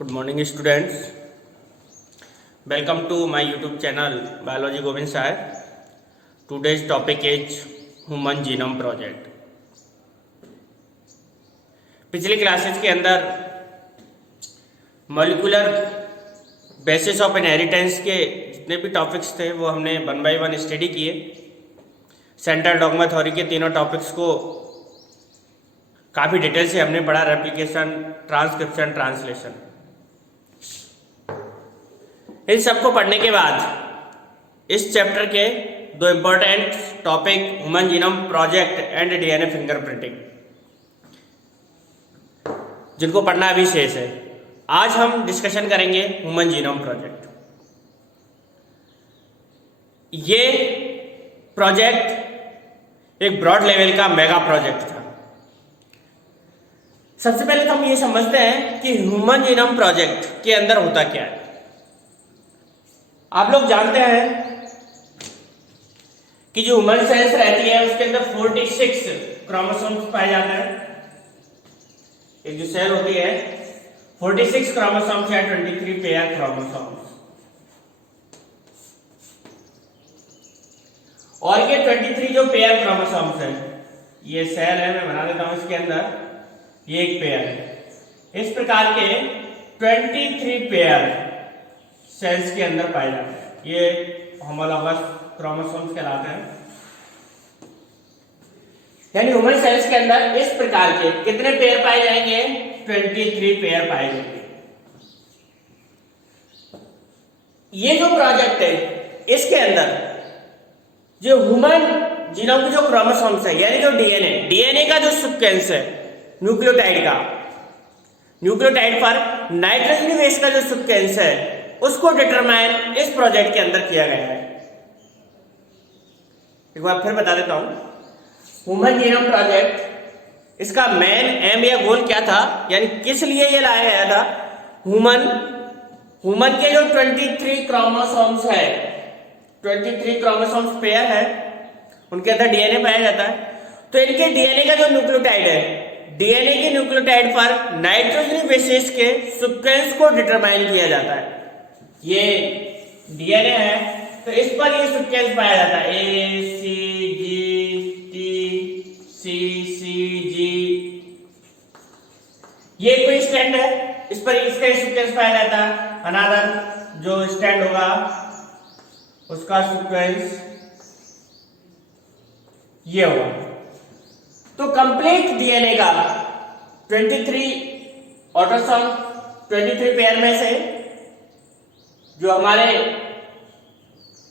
Good morning, students. Welcome to my YouTube channel Biology Govind Sir. Today's topic is Human Genome Project. पिछली classes के अंदर molecular basis of inheritance के जितने भी topics थे वो हमने वन बाय वन स्टडी किए। सेंट्रल डॉगमा थ्योरी के तीनों टॉपिक्स को काफ़ी डिटेल से हमने पढ़ा, रेप्लिकेशन, ट्रांसक्रिप्शन, ट्रांसलेशन। इन सबको पढ़ने के बाद इस चैप्टर के दो important topic human genome project and DNA fingerprinting, जिनको पढ़ना अभी शेष है। आज हम डिस्कशन करेंगे ह्यूमन जीनोम प्रोजेक्ट। ये प्रोजेक्ट एक ब्रॉड लेवल का मेगा प्रोजेक्ट था। सबसे पहले तो हम ये समझते हैं कि ह्यूमन जीनोम प्रोजेक्ट के अंदर होता क्या है। आप लोग जानते हैं कि जो ह्यूमन सेल्स रहती है उसके अंदर 46 क्रोमोसोम्स पाए जाते हैं। एक जो सेल होती है 46 क्रोमोसोम्स या 23 पेयर क्रोमोसोम्स, और ये 23 जो पेयर क्रोमोसोम्स है, ये सेल है, मैं बना देता हूं इसके अंदर, ये एक पेयर है। इस प्रकार के 23 पेयर सेल्स के अंदर पाए जाते हैं। ये होमोलॉगस क्रोमोसोम्स कहलाते हैं। यानी ह्यूमन सेल्स के अंदर इस प्रकार के कितने पेयर पाए जाएंगे? 23 पेयर पाए जाएंगे। ये जो प्रोजेक्ट है इसके अंदर जो ह्यूमन जीनोम के जो क्रोमोसोम्स है, यानी जो डीएनए का जो सीक्वेंस है न्यूक्लियोटाइड का, न्यूक्लियोटाइड पर नाइट्रोजन बेस का जो सीक्वेंस है उसको डिटरमाइन इस प्रोजेक्ट के अंदर किया गया है। एक बार फिर बता देता हूं, ह्यूमन जीनोम प्रोजेक्ट इसका मेन एम या गोल क्या था, यानी किस लिए ये लाया गया था। ह्यूमन के जो 23 क्रोमोसोम्स है, 23 क्रोमोसोम्स पेयर है, उनके अंदर डीएनए पाया जाता है। तो इनके डीएनए का जो न्यूक्लियोटाइड है, डीएनए के न्यूक्लियोटाइड पर नाइट्रोजन बेसिस के सीक्वेंस को डिटरमाइन किया जाता है। ये डीएनए है तो इस पर ये सीक्वेंस पाया जाता है, ए सी जी टी सी सी जी। ये कोई स्टैंड है, इस पर इसका सीक्वेंस पाया जाता है। अनदर जो स्टैंड होगा उसका सीक्वेंस ये होगा। तो कंप्लीट डीएनए का 23 ऑटोसोम 23 पेयर में से जो हमारे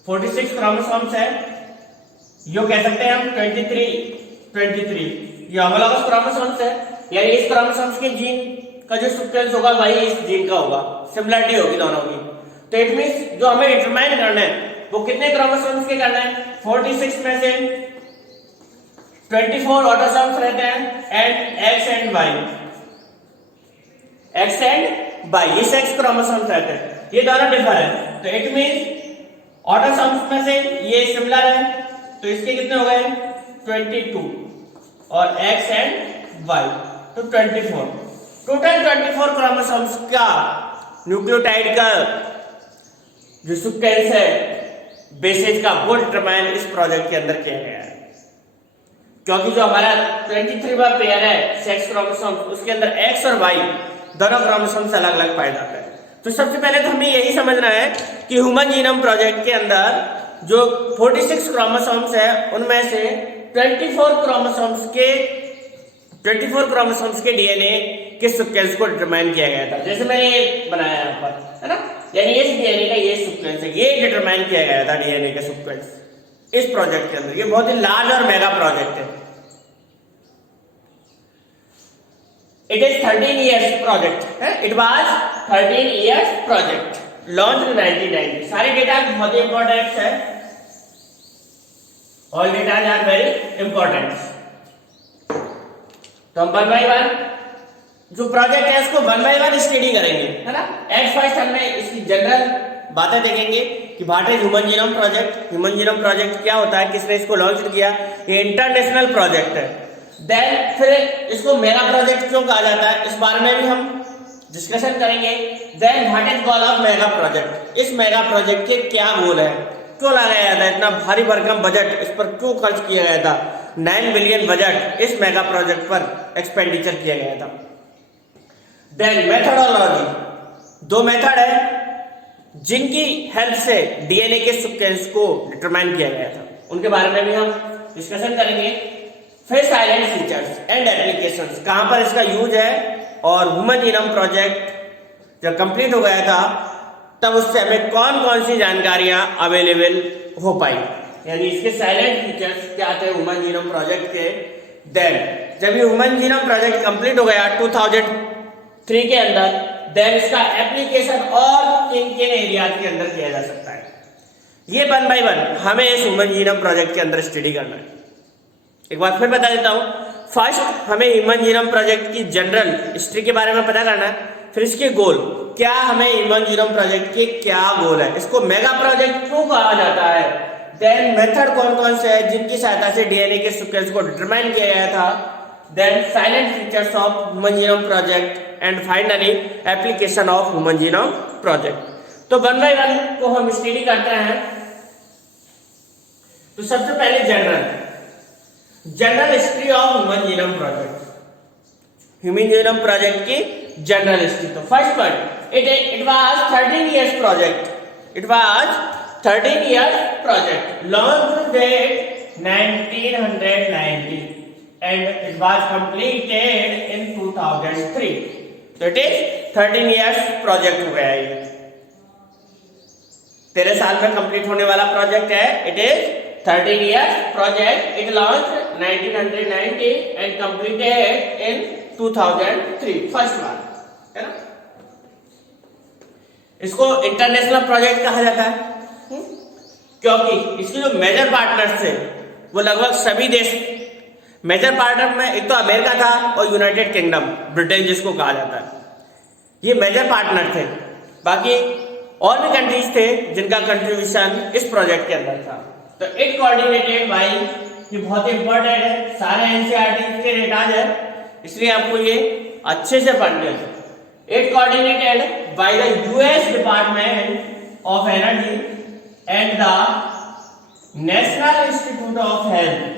46 क्रोमोसोम्स है, यो कह सकते हैं हम 23 ये होमोलॉगस क्रोमोसोम्स है, यानी इस क्रोमोसोम्स के जीन का जो सीक्वेंस होगा वही इस जीन का होगा, सिमिलरिटी होगी दोनों की। तो इट मींस जो हमें डिटरमाइन करना है वो कितने क्रोमोसोम्स के करना है? 46 में से 24 ऑटोसोम्स रहते हैं एंड एक्स एंड वाई, ये सेक्स क्रोमोसोम्स रहते हैं, ये दोनों डिफर है। तो इट मींस ऑटोसोम्स में से ये सिमिलर है, तो इसके कितने हो गए? 22 और एक्स एंड वाई तो 24, टोटल 24 क्रोमोसोम्स का न्यूक्लियोटाइड का जो सीक्वेंस है बेसिस का वो डिटरमाइन इस प्रोजेक्ट के अंदर किया गया है। क्योंकि जो हमारा 23वां पेयर है सेक्स क्रोमोसोम, उसके अंदर एक्स और वाई दोनों क्रोमोसोम्स अलग अलग पाए जाते हैं। तो सबसे पहले तो हमें यही समझना है कि ह्यूमन जीनोम प्रोजेक्ट के अंदर जो 46 क्रोमोसोम्स है उनमें से 24 क्रोमोसोम्स के डीएनए के सीक्वेंस को डिटरमाइन किया गया था। जैसे मैंने ये बनाया यहाँ पर, है ना, यानी इस डीएनए का ये सीक्वेंस है, ये डिटरमाइन किया गया था डीएनए का सीक्वेंस इस प्रोजेक्ट के अंदर। ये बहुत ही लार्ज और मेगा प्रोजेक्ट है। It is 13 years project. It was 13 years project. Launched in 1990. सारी डेटा बहुत ही इंपॉर्टेंट है. All data are very important. तो हम 1 by 1 जो प्रोजेक्ट है उसको 1 by 1 स्टडी करेंगे, है ना। एट फर्स्ट हमने इसकी जनरल बातें देखेंगे कि what is human genome project, human genome project क्या होता है, किसने इसको लॉन्च किया, ये इंटरनेशनल प्रोजेक्ट है। देन फिर इसको मेगा प्रोजेक्ट क्यों कहा जाता है, इस बारे में भी हम डिस्कशन करेंगे। Then what is goal of mega project, इस मेगा प्रोजेक्ट के क्या गोल है, क्यों लगाया गया था इतना भारी भरकम बजट, इस पर क्यों खर्च किया गया था, 9 बिलियन बजट इस मेगा प्रोजेक्ट पर एक्सपेंडिचर किया गया था। देन मेथोडोलॉजी, 2 मेथड है जिनकी हेल्प से डीएनए के सीक्वेंस को डिटरमाइन किया गया था, उनके बारे में भी हम डिस्कशन करेंगे। फिर साइलेंट फीचर्स एंड एप्लीकेशंस, कहां पर इसका यूज है, और ह्यूमन जीनोम प्रोजेक्ट जब कंप्लीट हो गया था तब उससे हमें कौन कौन सी जानकारियां अवेलेबल हो पाई, यानी इसके साइलेंट फीचर्स क्या थे ह्यूमन जीनोम प्रोजेक्ट के। देन जब ये ह्यूमन जीनोम प्रोजेक्ट कंप्लीट हो गया 2003 के अंदर, देन इसका एप्लीकेशन और किन किन एरियाज के अंदर किया जा सकता है, ये 1 बाय 1 हमें इस ह्यूमन जीनोम प्रोजेक्ट के अंदर स्टडी करना है। एक बार फिर बता देता हूं, फर्स्ट हमें ह्यूमन जीनोम प्रोजेक्ट की जनरल हिस्ट्री के बारे में पता करना है, फिर इसके गोल क्या, हमें ह्यूमन जीनोम प्रोजेक्ट के क्या गोल है, इसको मेगा प्रोजेक्ट क्यों कहा जाता है, देन मेथड कौन कौन से है जिनकी सहायता से डीएनए के सीक्वेंस को डिटरमाइन किया गया था, then salient features of human genome project and finally application of human genome project. तो 1 बाय 1 को हम स्टडी करते हैं। तो सबसे पहले general history of human genome project, human genome project की जनरल हिस्ट्री। तो first point, it was 13 years project, it was 13 years project, launch date 1990 and it was completed in 2003. तो इट इज 13 इयर्स प्रोजेक्ट हो गया, ये 13 साल में complete होने वाला प्रोजेक्ट है। It is 13 years project, it launch 1990 and completed in 2003, first बार है ना। इसको इंटरनेशनल प्रोजेक्ट कहा जाता है क्योंकि इसके जो मेजर पार्टनर्स थे वो लगभग सभी देश, मेजर पार्टनर में एक तो अमेरिका था और यूनाइटेड किंगडम, ब्रिटेन जिसको कहा जाता है, ये मेजर पार्टनर थे। बाकी और भी कंट्रीज थे जिनका कंट्रीब्यूशन इस प्रोजेक्ट के अंदर था। तो इट कोऑर्डिनेटेड बाय, ये बहुत इंपॉर्टेंट है, सारे एनसीईआरटी के डेटाज है इसलिए आपको ये अच्छे से पढ़ने हैं। It coordinated by the US department of energy and the national institute of health,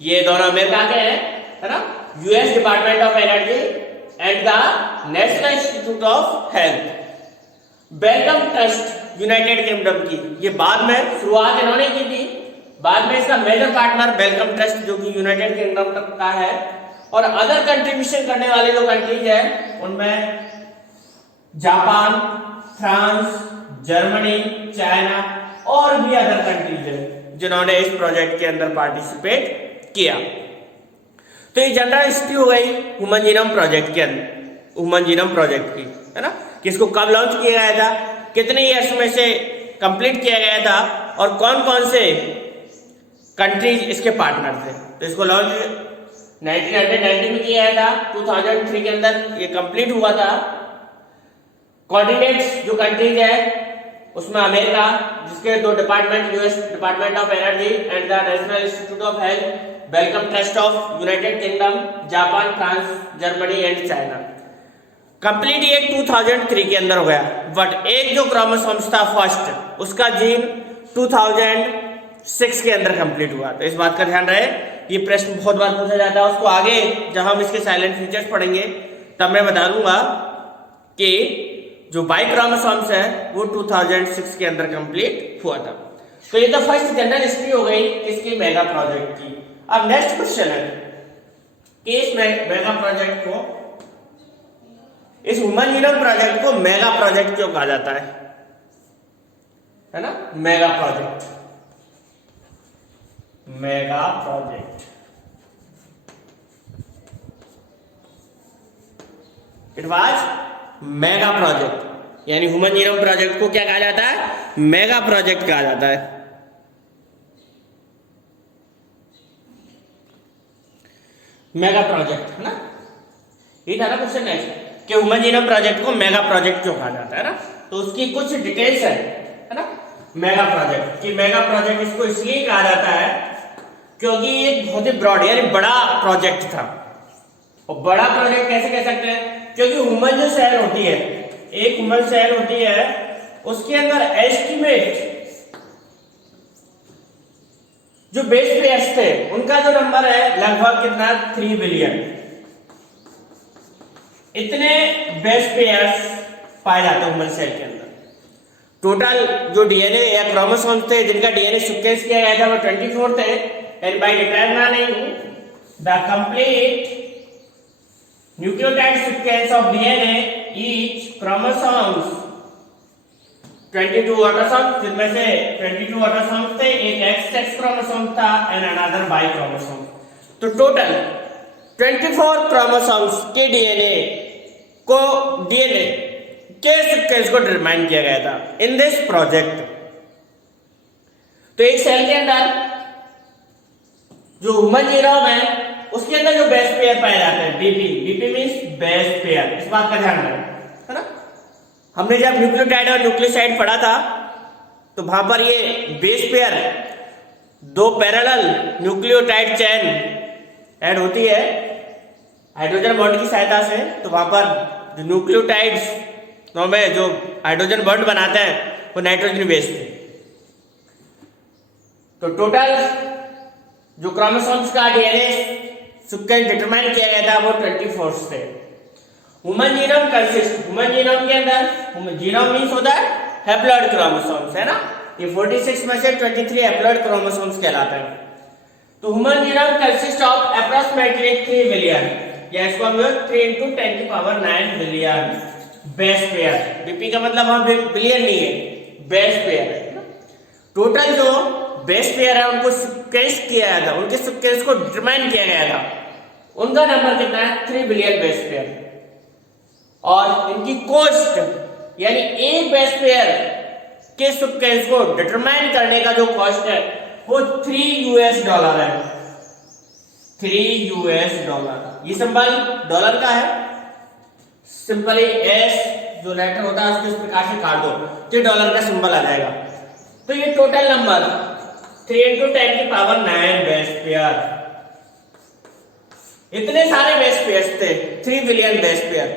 ये दोनों अमेरिका के हैं, है ना, US department of energy and the national institute of health. Wellcome Trust United kingdom की, ये बाद में शुरुआत इन्होंने की थी, बाद में इसका मेजर पार्टनर वेलकम ट्रस्ट जो कि यूनाइटेड किंगडम का है, और अदर कंट्रीब्यूशन करने वाले जो कंट्रीज हैं उनमें जापान, फ्रांस, जर्मनी, चाइना और भी अदर कंट्रीज हैं जिन्होंने इस प्रोजेक्ट के अंदर पार्टिसिपेट किया। तो ये जनरल हिस्ट्री हो गई ह्यूमन जीनोम प्रोजेक्ट के अंदर, ह्यूमन जीनोम प्रोजेक्ट की, है ना, कि इसको कब लॉन्च किया गया था, कितने ईयर्स में से कंप्लीट किया गया था और कौन कौन से कंट्रीज इसके पार्टनर थे। तो इसको लॉन्च 1990 में किया गया था, 2003 के अंदर ये कंप्लीट हुआ था। कोऑर्डिनेट्स जो कंट्रीज है उसमें अमेरिका, जिसके 2 department, US department of energy and the national institute of health, Wellcome Trust of United kingdom, Japan, France, Germany and China. Complete ये 2003 के अंदर हो गया, बट एक जो क्रोमोसोम्स था फर्स्ट, उसका जीन 2006 के अंदर कंप्लीट हुआ। तो इस बात का ध्यान रहे, ये प्रश्न बहुत बार पूछा जाता है, उसको आगे जब हम इसके साइलेंट फीचर्स पढ़ेंगे तब मैं बता दूंगा कि जो बाई क्रोमोसोम्स है वो 2006 के अंदर कंप्लीट हुआ था। तो ये तो फर्स्ट जनरल हिस्ट्री हो गई इसकी मेगा प्रोजेक्ट की। अब नेक्स्ट क्वेश्चन है कि इस मेगा प्रोजेक्ट को, इस ह्यूमन जीनोम प्रोजेक्ट को मेगा प्रोजेक्ट क्यों कहा जाता है ना, mega project, mega project. It was mega project, यानी ह्यूमन जीनोम प्रोजेक्ट को क्या कहा जाता है, मेगा प्रोजेक्ट कहा जाता है। मेगा प्रोजेक्ट, है ना, ये था ना क्वेश्चन नेक्स्ट कि ह्यूमन जीनोम प्रोजेक्ट को मेगा प्रोजेक्ट क्यों कहा जाता है ना। तो उसकी कुछ डिटेल्स है ना, मेगा प्रोजेक्ट की। मेगा प्रोजेक्ट इसको इसलिए कहा जाता है क्योंकि ये बहुत ही ब्रॉड यानी बड़ा प्रोजेक्ट था, और बड़ा प्रोजेक्ट कैसे कह सकते हैं, क्योंकि ह्यूमन जो सेल होती है, एक ह्यूमन सेल होती है, उसके अंदर एस्टिमेट जो बेस पेयर्स थे उनका जो नंबर है लगभग कितना 3 बिलियन। इतने बेस पेयर्स पाए जाते हैं ह्यूमन सेल के अंदर। टोटल जो डीएनए या क्रोमोसोम्स थे जिनका डीएनए सीक्वेंस किया गया था वो 24 थे, and by determining the complete nucleotide sequence of DNA each chromosomes 22 autosomes, जिनमें से 22 ऑटोसोम्स थे, एक एक्स क्रोमोसोम था एंड अनदर वाई क्रोमोसोम। तो टोटल 24 क्रोमोसोम्स के डीएनए के सीक्वेंस को डिटरमाइन किया गया था इन दिस प्रोजेक्ट। तो एक सेल के अंदर जो ह्यूमन जीनोम है उसके अंदर जो बेस पेयर पाए जाते हैं बीपी मींस बेस पेयर, इस बात का ध्यान रखें, है ना। हमने जब न्यूक्लियोटाइड और न्यूक्लियोसाइड पढ़ा था तो वहां पर ये बेस पेयर दो पैरेलल न्यूक्लियोटाइड चेन ऐड होती है हाइड्रोजन बॉन्ड की सहायता से। तो वहां पर जो न्यूक्लियोटाइड्स में जो हाइड्रोजन बॉन्ड बनाते हैं वो नाइट्रोजन बेस्ड है। तो टोटल जो क्रोमोसोम्स का डीएनए सीक्वेंस डिटरमाइन किया गया था वो 24 थे। Human genome consist, human genome के अंदर जीनोम मींस होता है हैप्लॉइड क्रोमोसोम्स, है ना। ये 46 में से 23 हैप्लॉइड क्रोमोसोम्स कहलाते हैं। तो human genome consist of approximately 3 billion, या इसको हम 3 × 10⁹ बिलियन बेस पेयर। बीपी का मतलब हम बिलियन नहीं है, बेस पेयर है। टोटल जो बेस पेयर है उनको सीक्वेंस किया गया था, उनके सीक्वेंस को डिटरमाइन किया गया था, उनका नंबर कितना है 3 बिलियन बेस पेयर। और इनकी कॉस्ट यानी एक बेस पेयर के सीक्वेंस को डिटरमाइन करने का जो कॉस्ट है वो $3 है, $3। ये सिंबल डॉलर का है, सिंपली एस जो लेटर होता है उसको इस प्रकार से काट दो तो $1 का सिंबल आ जाएगा। तो ये टोटल नंबर 3 × 10⁹ बेस पेयर, इतने सारे बेस पेयर्स थे, 3 बिलियन बेस पेयर।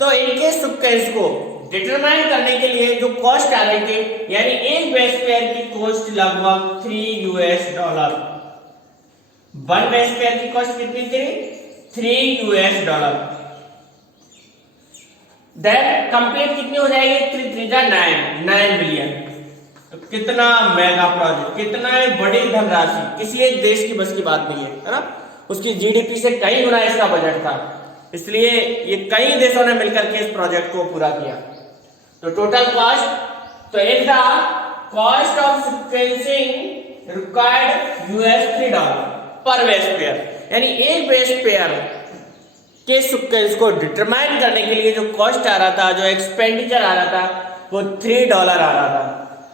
तो इनके सीक्वेंस को डिटरमाइन करने के लिए जो कॉस्ट आ रही थी, यानी एक बेस पेयर की कॉस्ट लगभग $3। 1 बेस पेयर की कॉस्ट कितनी थी? $3। देन कंप्लीट कितनी हो जाएगी? 3 × 3 = 9 बिलियन। तो कितना मेगा प्रोजेक्ट, कितना बड़ी धनराशि, किसी एक देश की बस की बात नहीं है ना। उसकी जीडीपी से कई गुना इसका बजट था, इसलिए ये कई देशों ने मिलकर के इस प्रोजेक्ट को पूरा किया। तो टोटल कॉस्ट, तो एक था कॉस्ट ऑफ सीक्वेंसिंग रिक्वायर्ड $3 पर बेस पेयर, यानी एक बेस पेयर के सीक्वेंस को डिटरमाइन करने के लिए जो कॉस्ट आ रहा था, जो एक्सपेंडिचर आ रहा था वो $3 आ रहा था।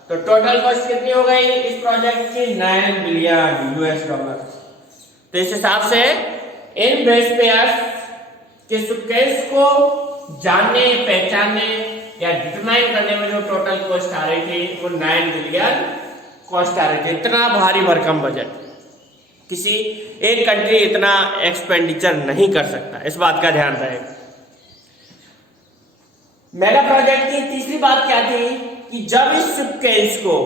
तो टोटल कॉस्ट कितनी हो गई इस प्रोजेक्ट की? $9 बिलियन। तो इस हिसाब से इन बेस पेयर्स के सीक्वेंस को जानने, पहचानने या डिटरमाइन करने में जो टोटल कॉस्ट आ रही थी वो 9 बिलियन कॉस्ट आ रही थी। इतना भारी भरकम बजट किसी एक कंट्री इतना एक्सपेंडिचर नहीं कर सकता, इस बात का ध्यान रहे। मेगा प्रोजेक्ट की तीसरी बात क्या थी कि जब इस सीक्वेंस को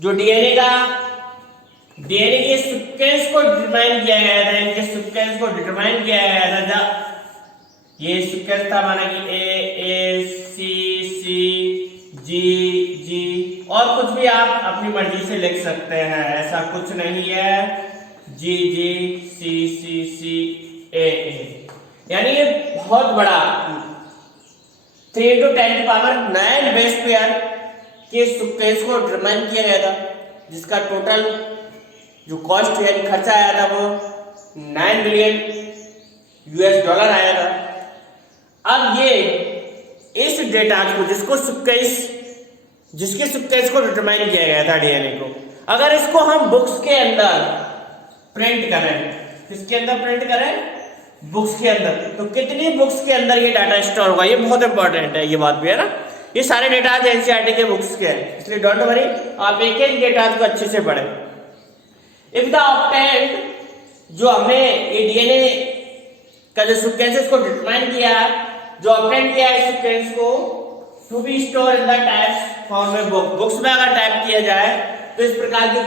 जो डीएनए के सीक्वेंस को डिटरमाइन किया गया था, इनके सीक्वेंस को डिटरमाइन किया गया था, ये सीक्वेंस था माना कि ए सी सी जी जी, और कुछ भी आप अपनी मर्जी से लिख सकते हैं, ऐसा कुछ नहीं है, जी जी सी सी सी ए, यानी ये बहुत बड़ा 3 × 10⁹ बेस पेयर के सीक्वेंस को डिटरमाइन किया गया था, जिसका टोटल जो कॉस्ट यानी खर्चा आया था वो $9 बिलियन आया था। अब ये इस डेटा को जिसके सीक्वेंस को डिटरमाइन किया गया था डीएनए को, अगर इसको हम बुक्स के अंदर प्रिंट करें, किसके अंदर प्रिंट करें? बुक्स के अंदर, तो कितनी बुक्स के अंदर ये डाटा स्टोर होगा? ये बहुत इंपॉर्टेंट है, ये बात भी है ना। ये सारे डेटा एनसीईआरटी के बुक्स के हैं, इसलिए डोंट वरी, आप एक एक डेटा को अच्छे से पढ़ें। इफ द ऑब्टेन्ड, जो हमने ये डीएनए का जो सीक्वेंसेस को डिटरमाइन किया है, जो ऑब्टेन किया है सीक्वेंस को to be store in the types form में बुक्स में अगर टाइप किया जाए तो इस प्रकार की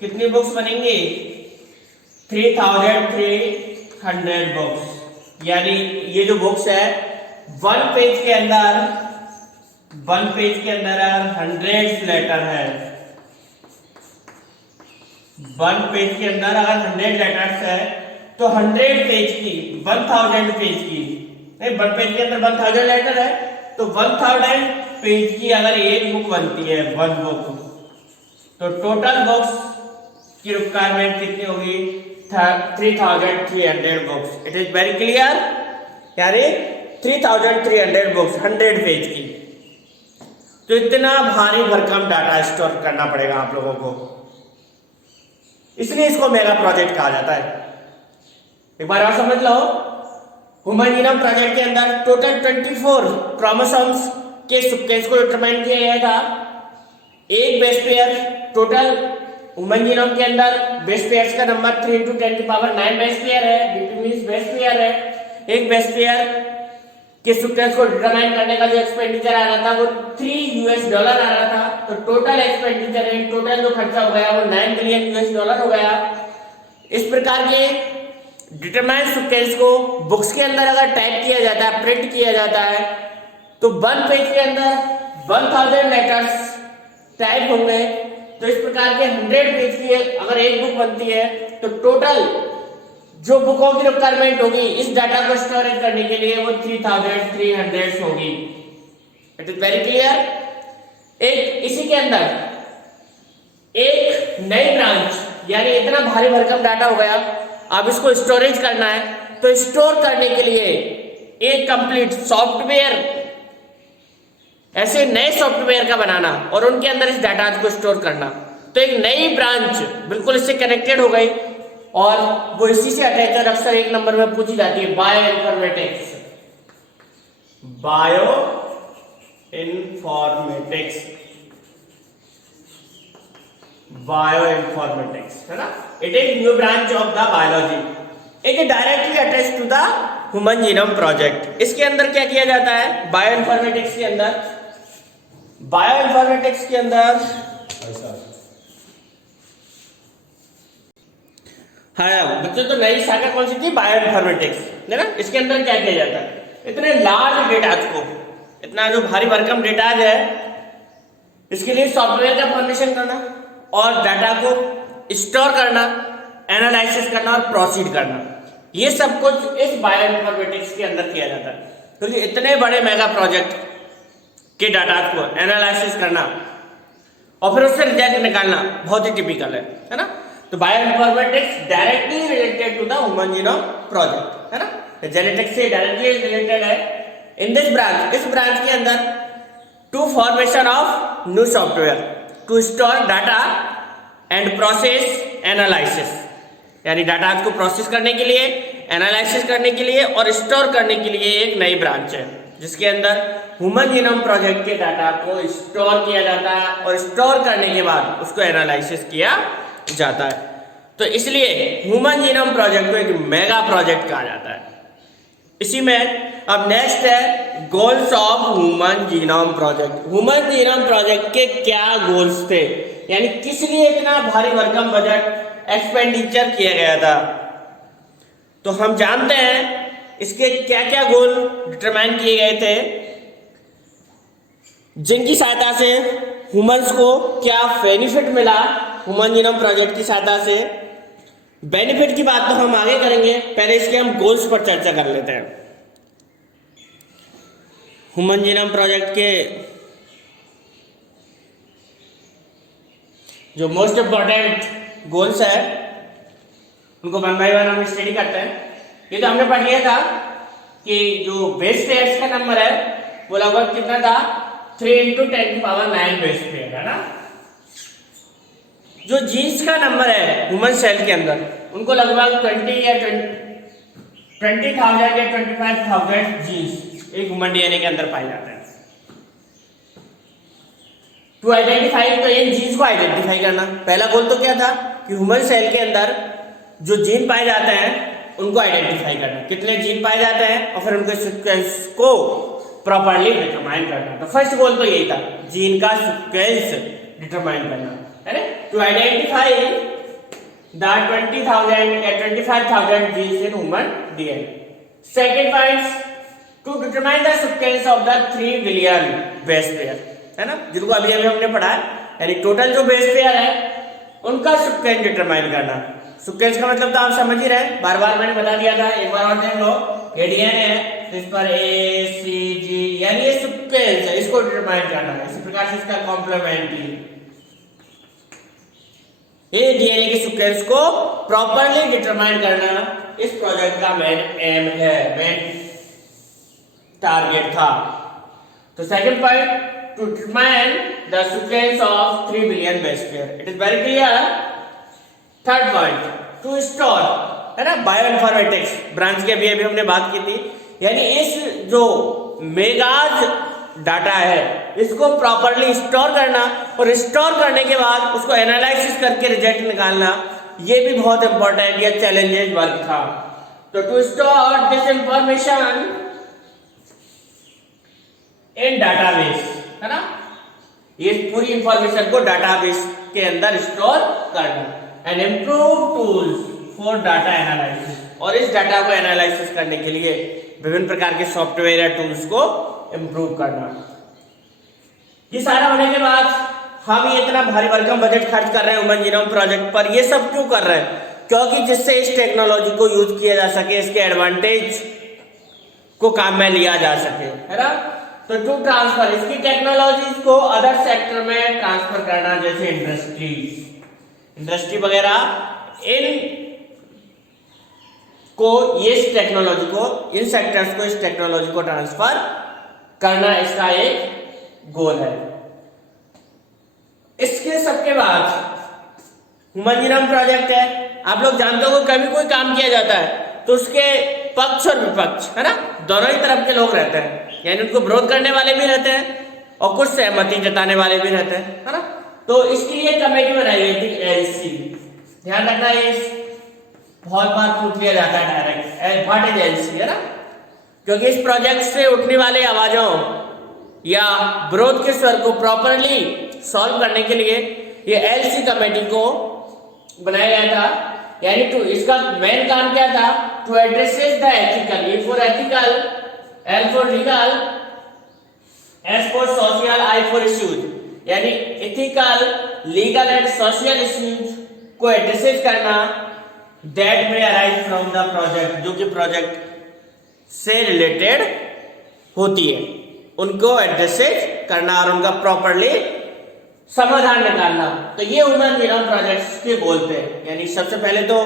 कितनी बुक्स बनेंगी 3300 बुक्स। यानी ये जो बुक्स है वन पेज के अंदर 100 लेटर है। वन पेज के अंदर अगर 100 लेटर्स है तो 100 पेज की 1000 पेज की नहीं, वन पेज के अंदर 1000 लेटर है तो 1000 पेज की अगर एक बुक बनती है, वन बुक, तो टोटल बुक्स की रिक्वायरमेंट कितनी होगी 3300 books. It is very clear, यानी 3300 बुक्स 100 पेज की। तो इतना भारी भरकम डाटा स्टोर करना पड़ेगा आप लोगों को, इसलिए इसको मेगा प्रोजेक्ट कहा जाता है। एक बार और समझ लो, ह्यूमन जीनोम प्रोजेक्ट के अंदर टोटल 24 क्रोमोसोम्स के सीक्वेंस को डिटरमाइन किया गया था। एक base pair, total human genome के अंदर बेस पेयर्स का नंबर 3 × 10⁹ बेस पेयर है। BP मींस बेस पेयर है। एक बेस पेयर के सीक्वेंस को डिटरमाइन करने का जो एक्सपेंडिचर आ रहा था वो $3 आ रहा था। तो टोटल एक्सपेंडिचर है, टोटल जो खर्चा हो गया वो $9 बिलियन हो गया। इस प्रकार के डिटरमाइन सीक्वेंस को बुक्स के अंदर अगर टाइप किया जाता है, प्रिंट किया जाता है, तो वन पेज के अंदर 1000 लेटर्स टाइप होंगे। तो इस प्रकार के 100 पेज की अगर एक बुक बनती है तो टोटल जो बुकों की रिक्वायरमेंट होगी इस डाटा को स्टोरेज करने के लिए वो 3300 होगी। It is very clear. एक इसी के अंदर एक नई ब्रांच, यानी इतना भारी भरकम डाटा हो गया, अब इसको स्टोरेज करना है, तो स्टोर करने के लिए एक कंप्लीट सॉफ्टवेयर, ऐसे नए सॉफ्टवेयर का बनाना और उनके अंदर इस डाटा को स्टोर करना। तो एक नई ब्रांच बिल्कुल इससे कनेक्टेड हो गई और वो इसी से अटैच है। अक्सर एक नंबर में पूछी जाती है बायो इन्फॉर्मेटिक्स। है ना। It is new branch of the biology. It is directly attached to the human genome project. इसके अंदर क्या किया जाता है बायो इन्फॉर्मेटिक्स के अंदर? हाँ बच्चों, तो नई शाखा कौन सी थी? बायो इन्फॉर्मेटिक्स, है ना। इसके अंदर क्या किया जाता है? इतने लार्ज डेटाज को, इतना जो भारी भरकम डेटाज है, इसके लिए सॉफ्टवेयर का फॉर्मेशन करना और डाटा को स्टोर करना, एनालिसिस करना और प्रोसीड करना, ये सब कुछ इस बायो इन्फॉर्मेटिक्स के अंदर किया जाता है। तो ये इतने बड़े मेगा प्रोजेक्ट के डाटा को एनालिसिस करना और फिर उससे रिजल्ट निकालना बहुत ही टिपिकल है ना। तो bio informatics directly related to the human genome project, है ना। जेनेटिक्स से डायरेक्टली रिलेटेड है। इन दिस ब्रांच, इस ब्रांच के अंदर to formation of new software to store data and process analysis, यानी डाटा को प्रोसेस करने के लिए, एनालिसिस करने के लिए और स्टोर करने के लिए एक नई ब्रांच है जिसके अंदर ह्यूमन जीनोम प्रोजेक्ट के डाटा को स्टोर किया जाता है और स्टोर करने के बाद उसको एनालिसिस किया जाता है। तो इसलिए ह्यूमन जीनोम प्रोजेक्ट को एक मेगा प्रोजेक्ट कहा जाता है। इसी में अब नेक्स्ट है goals of human genome project. Human genome project के क्या गोल्स थे, यानी किस लिए इतना भारी भरकम बजट एक्सपेंडिचर किया गया था? तो हम जानते हैं इसके क्या क्या गोल डिटरमाइन किए गए थे, जिनकी सहायता से ह्यूमंस को क्या बेनिफिट मिला ह्यूमन जीनोम प्रोजेक्ट की सहायता से। बेनिफिट की बात तो हम आगे करेंगे, पहले इसके हम गोल्स पर चर्चा कर लेते हैं। ह्यूमन जीनोम प्रोजेक्ट के जो मोस्ट इंपॉर्टेंट गोल्स है उनको वन बाय वन हम स्टडी करते हैं। ये तो हमने पढ़ लिया था कि जो बेस पेयर्स का नंबर है वो लगभग कितना था 3 × 10⁹ बेस पेयर, है ना। जो जीन्स का नंबर है ह्यूमन सेल के अंदर उनको लगभग 20,000 या 25,000 जीन्स एक ह्यूमन डीएनए के अंदर पाए जाते हैं। टू आइडेंटिफाई, तो इन जीन्स को आइडेंटिफाई करना पहला गोल तो क्या था कि ह्यूमन सेल के अंदर जो जीन पाए जाते हैं उनको आइडेंटिफाई करना, कितने जीन पाए जाते हैं और फिर उनके सीक्वेंस को प्रॉपर्ली डिटरमाइन करना। तो फर्स्ट गोल तो यही था, जीन का सीक्वेंस डिटरमाइन करना, है ना, टू आइडेंटिफाई द 20,000 या 25,000 genes in human DNA. Second point, to determine the sequence of the 3 billion base pair, है ना, जिनको अभी अभी हमने पढ़ा है, यानी टोटल जो बेस पेयर है उनका सीक्वेंस डिटरमाइन करना। सीक्वेंस का मतलब तो आप समझ ही रहे, बार बार मैंने बता दिया था, एक बार और देख लो, ये डीएनए है, तो इस पर ए सी जी यानी ये सीक्वेंस है, इसको डिटरमाइन करना है। इसी प्रकार से इसका कॉम्प्लीमेंट्री, ये डीएनए के सीक्वेंस को प्रॉपर्ली डिटरमाइन करना इस प्रोजेक्ट का मेन एम है, मेन टारगेट था। तो second point, to determine the sequence of 3 billion base pair, it is very clear. Third point, to store, है ना, बायोइन्फॉर्मेटिक्स ब्रांच की अभी अभी हमने बात की थी, यानी इस जो मेगाज डाटा है इसको प्रॉपर्ली स्टोर करना और स्टोर करने के बाद उसको एनालिसिस करके रिजल्ट निकालना, ये भी बहुत इंपॉर्टेंट, ये चैलेंजेस वर्क था। तो to store this information in database, है ना, ये पूरी इंफॉर्मेशन को डाटाबेस के अंदर स्टोर करना and improve tools for data analysis, और इस डाटा को एनालिसिस करने के लिए विभिन्न प्रकार के सॉफ्टवेयर या टूल्स को इम्प्रूव करना। ये सारा होने के बाद हम ये इतना भारी भरकम बजट खर्च कर रहे हैं ह्यूमन जीनोम प्रोजेक्ट पर, ये सब क्यों कर रहे हैं? क्योंकि जिससे इस टेक्नोलॉजी को यूज किया जा सके, इसके एडवांटेज को काम में लिया जा सके, है ना। तो टू ट्रांसफर, इसकी टेक्नोलॉजीज को अदर सेक्टर में ट्रांसफर करना, जैसे इंडस्ट्री वगैरह, इन को इस टेक्नोलॉजी को, इन सेक्टर्स को इस टेक्नोलॉजी को ट्रांसफर करना इसका एक गोल है। इसके सबके बाद ह्यूमन जीनोम प्रोजेक्ट है, आप लोग जानते हो कभी कोई काम किया जाता है तो उसके पक्ष और विपक्ष, है ना, दोनों ही तरफ के लोग रहते हैं, यानी उनको विरोध करने वाले भी रहते हैं और कुछ सहमति जताने वाले भी रहते हैं, है ना। तो इसके लिए कमेटी बनाई गई थी, एलसी। ध्यान रखना, ये बहुत बार पूछ लिया जाता है डायरेक्ट, व्हाट इज एलसी, है ना, क्योंकि इस प्रोजेक्ट से उठने वाले आवाजों या विरोध के स्वर को प्रॉपरली सॉल्व करने के लिए ये एलसी कमेटी को बनाया गया था। यानी टू, इसका मेन काम क्या था? To addresses the ethical, E for ethical, L for legal, S for social, I for issues, यानी ethical, legal and social issues को एड्रेसेस करना that may arise from the project, जो कि प्रोजेक्ट से रिलेटेड होती है, उनको एड्रेसेस करना और उनका प्रॉपरली समाधान निकालना। तो ये ह्यूमन जीनोम प्रोजेक्ट्स के गोल थे। यानी सबसे पहले तो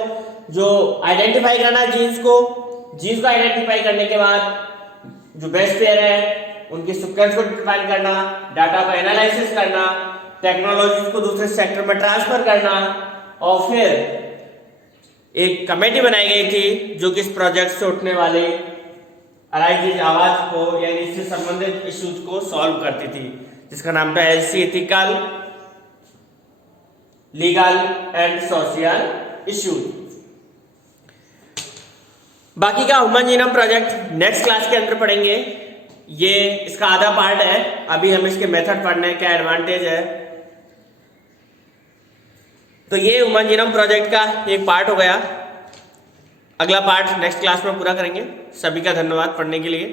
जो आइडेंटिफाई करना जीन्स को आइडेंटिफाई करने के बाद जो बेस पेयर है उनकी सीक्वेंस को डिफाइन करना, डाटा को एनालिसिस करना, टेक्नोलॉजीज को दूसरे सेक्टर में ट्रांसफर करना, और फिर एक कमेटी बनाई गई थी जो कि इस प्रोजेक्ट से उठने वाले अराइजिंग आवाज को यानी इससे संबंधित इश्यूज को सॉल्व करती थी, जिसका नाम था LC, ethical, legal and social issues. बाकी का human genome project next class के अंदर पढ़ेंगे। ये इसका आधा पार्ट है, अभी हम इसके मेथड पढ़ने, क्या एडवांटेज है। तो ये ह्यूमन जीनोम प्रोजेक्ट का एक पार्ट हो गया। अगला पार्ट नेक्स्ट क्लास में पूरा करेंगे। सभी का धन्यवाद पढ़ने के लिए।